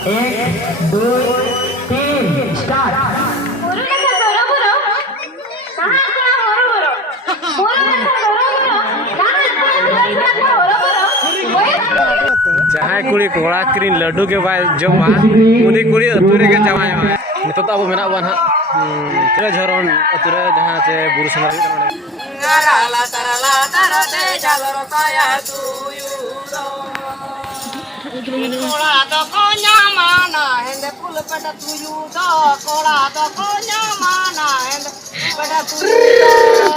1 2 3 start जहाँ कुड़ी कोड़ा क्रीन लड्डू के बाद जमा उन्हीं कुड़ी अतुरे के जमाए नितो तो अब मेना बन तेरे झरोन अतुरे जहाँ से बुरु संग Ngarala tarala tarate jaloro kaya tuyu do. Kola do konya mana hende pul pada tuyu do. Kola do konya mana hende pada tuyu do.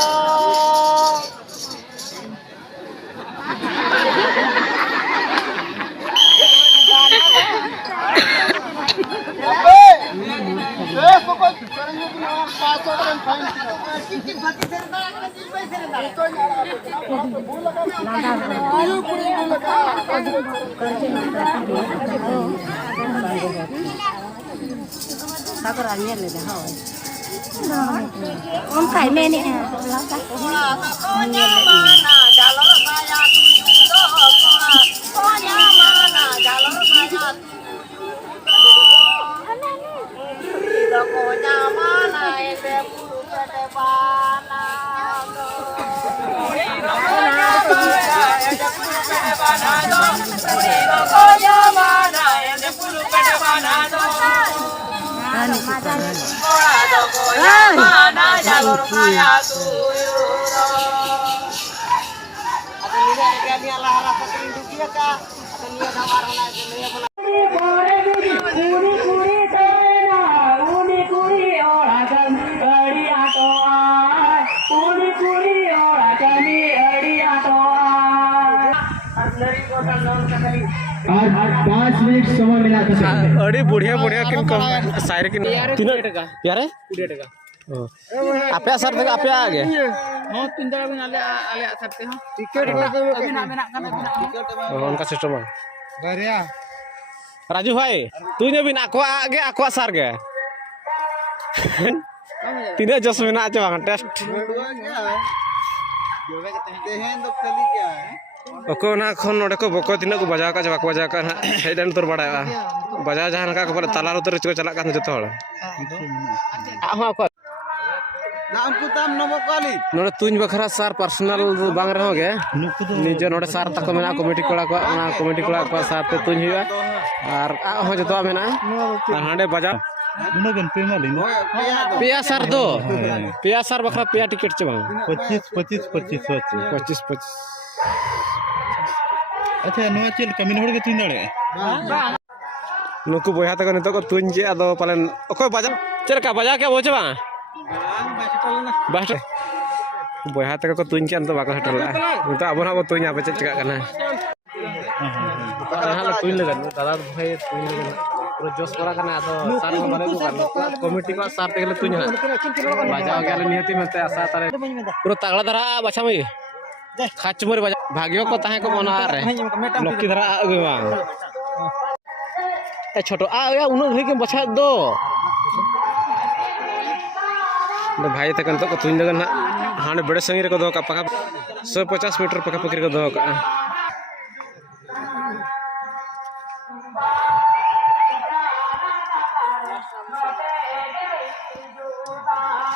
Om phải mê nè. और 5 मिनट समय मिला था अड़ी बढ़िया बढ़िया किन कम साइर किन तीन टका यारे 20 टका आपे सर तक आपे आ गए हो 3 जगह बिन आले सकते हो टिकट अभी ना मेना करना उनका सिस्टम है गरिया राजू भाई तू ने बिन आको आगे आको सर गए तीन जस में ना चवा टेस्ट तेहेन दो खाली क्या है ओको ना खन नोडे को बको तीन को बजाव का जवा को बजाव का हेड एंड तोर बड़ा बजाव जहां का को ताला उतर चो चला का जतो हड़ हां को नाम को ताम नमो काली नोडे तुन बखरा सर पर्सनल बांग रहो गे निजे नोडे सर तक मेना कमिटी कोड़ा को ना कमिटी कोड़ा को साथ ते तुन हुआ और आ हो जतो मेना हांडे बजाव उनगन पेमा लिंगो पिया सर दो पिया सर बखरा पिया टिकट च बांग 25 अच्छा नोआ चेल कमिन होड़ के तीन दाड़े नुकु बोया तक नितो को तुन जे आदो पालन ओको बजा चल का बजा के बोचे बा बस बोया तक को तुन के अंत बाका हटला नितो अब ना तुन यहाँ पे चका करना हां तुन लगन दादा भाई तुन लगन पूरा जोश करा करना आदो सार को बारे को कमिटी को सार तेगले तुन बजा गेल नियति में आशा तारे पूरा तगड़ा धरा बचा मई खाच मोर बजा भाग्यो को ताहे को मना रे लकी धरा अगे बांग ए छोटो आ या उनो घरी के बछा दो भाई तक तो को तुन लगन हाने बड़े संगी रे को दो का पका 150 मीटर पका पकड़ को दो का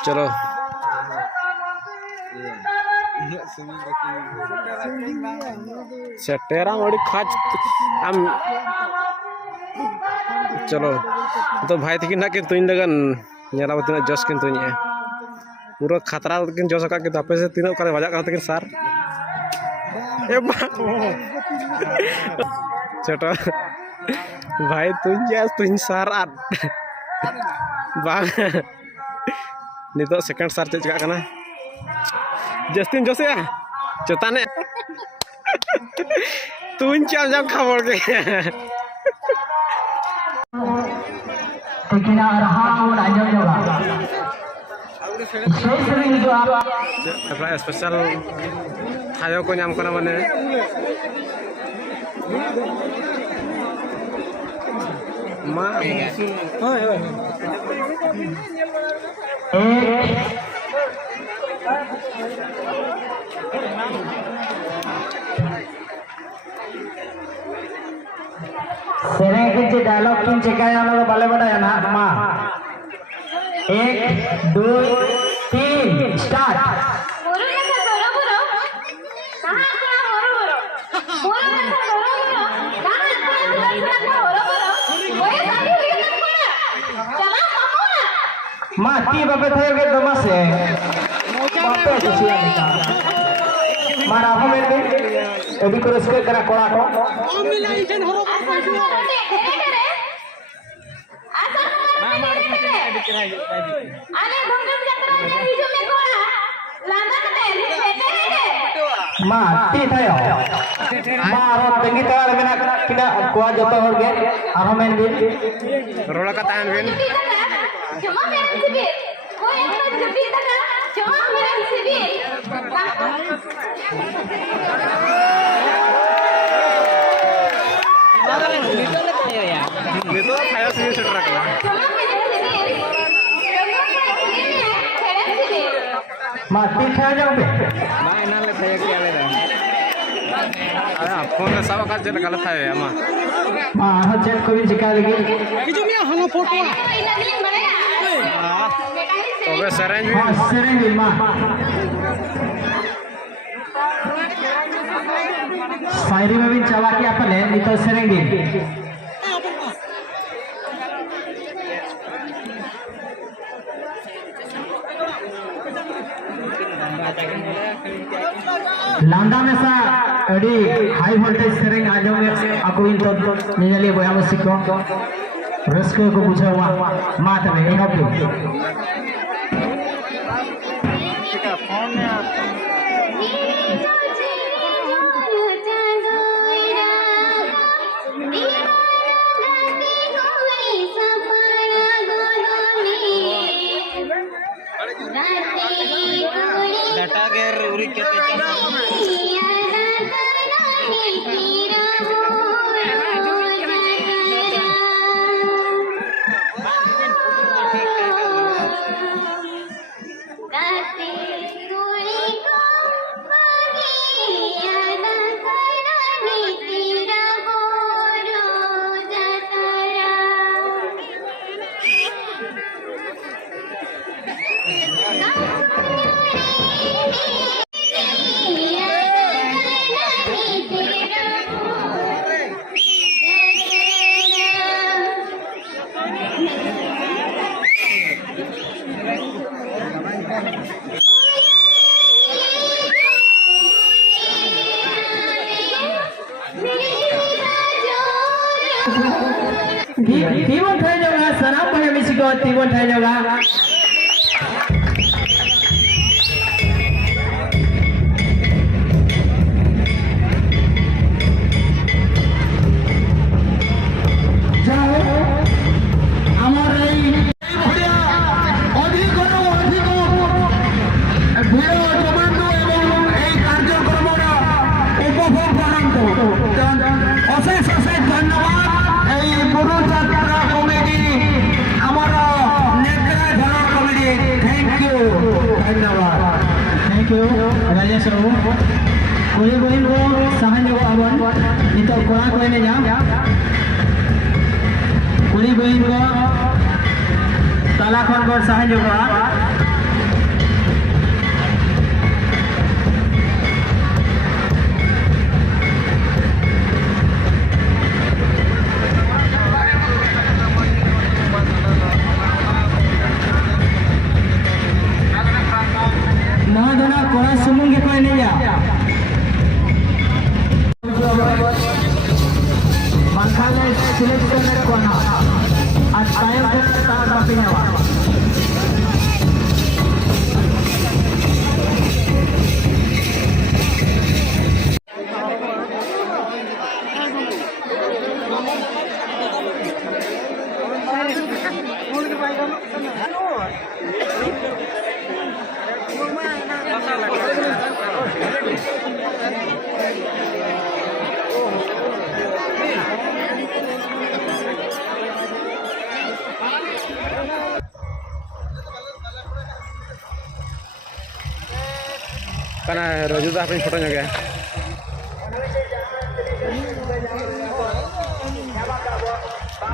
चलो सेटेरा बड़ी खाच हम चलो तो भाई थी ना कि तुम लगन नेला बतना जस किन तुम पूरा खतरा किन जस का कि तापे से तीनों का बजा का कि सर ए छोटा भाई तुम जस तुम सर आ बाग नितो सेकंड सर चेक करना जस्टिन जोसे चेताने तुम क्या जब खबर के लेकिन रहा और आजो जोगा स्पेशल थायो को नाम करना माने मा होय होय सेरेगा लेकिन जे डायलॉग किन चेकाया ना बाले बताया ना मा 1 2 3 start mati bapak saya ke Thomas ya bapak itu sih mana apa mereka jadi terus ke kena kolak kok mati tayo marot tinggi tayo kena kuat jatuh harga apa main bin rola kataan bin cuma merah sibir kau yang tak jepit tak cuma merah sibir itu kayak sini sudah kena cuma merah sibir mati tayo jauh be mainan le saya kira le phone में सब का check गलत है अम्मा मां check को भी जिका लगी तबे सरेंज भी हां सरेंज मां शायरी में भी चला के अपन है नहीं तो सरेंज लांडा में सा अड़ी हाई वोल्टेज सरेंग आजो में aku into nyali boya musik ko रस्को को बुझा हुआ मात में ehop डाटा गेर उरी के Tiwon thay joga sarap pada misi ko tiwon thay joga Raja Seru, kulit ko sahan jo abon, ito kora ko ini jam, kulit ko talakon ko sahan jo kora. Kora sumung ke kau ini ya. Makanya seleksi mereka kona. Atayam kita tak dapat nyawa. karena Roju dah punya fotonya